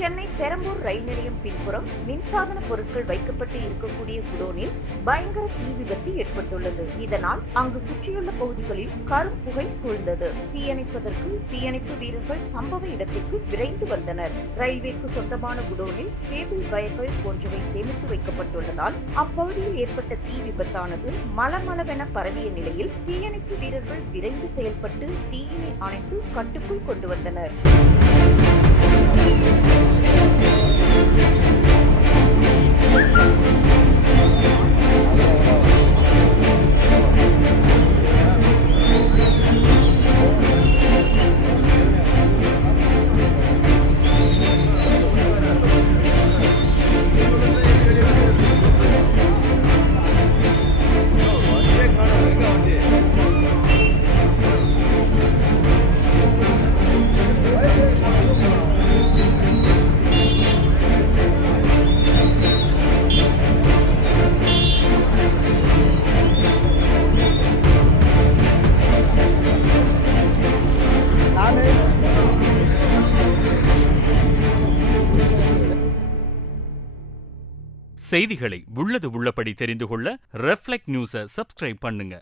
சென்னை பெரம்பூர் ரயில் நிலையம் பின்புறம் மின்சாதன பொருட்கள் வைக்கப்பட்டு இருக்கக்கூடிய குடோனில் பயங்கர தீ விபத்து ஏற்பட்டுள்ளது. இதனால் அங்கு சுற்றியுள்ள பகுதிகளில் கரும் புகை சூழ்ந்தது. தீயணைப்பதற்கு தீயணைப்பு வீரர்கள் சம்பவ இடத்திற்கு விரைந்து வந்தனர். ரயில்வேக்கு சொந்தமான குடோனில் கேபிள் வயர்கள் போன்றவை சேமித்து வைக்கப்பட்டுள்ளதால் அப்பகுதியில் ஏற்பட்ட தீ விபத்தானது மளமளவென பரவிய நிலையில் தீயணைப்பு வீரர்கள் விரைந்து செயல்பட்டு தீயினை அணைத்து கட்டுக்குள் கொண்டு வந்தனர். செய்திகளை உள்ளது உள்ளபடி தெரிந்து கொள்ள ரெஃப்ளெக்ட் நியூஸை சப்ஸ்கிரைப் பண்ணுங்க.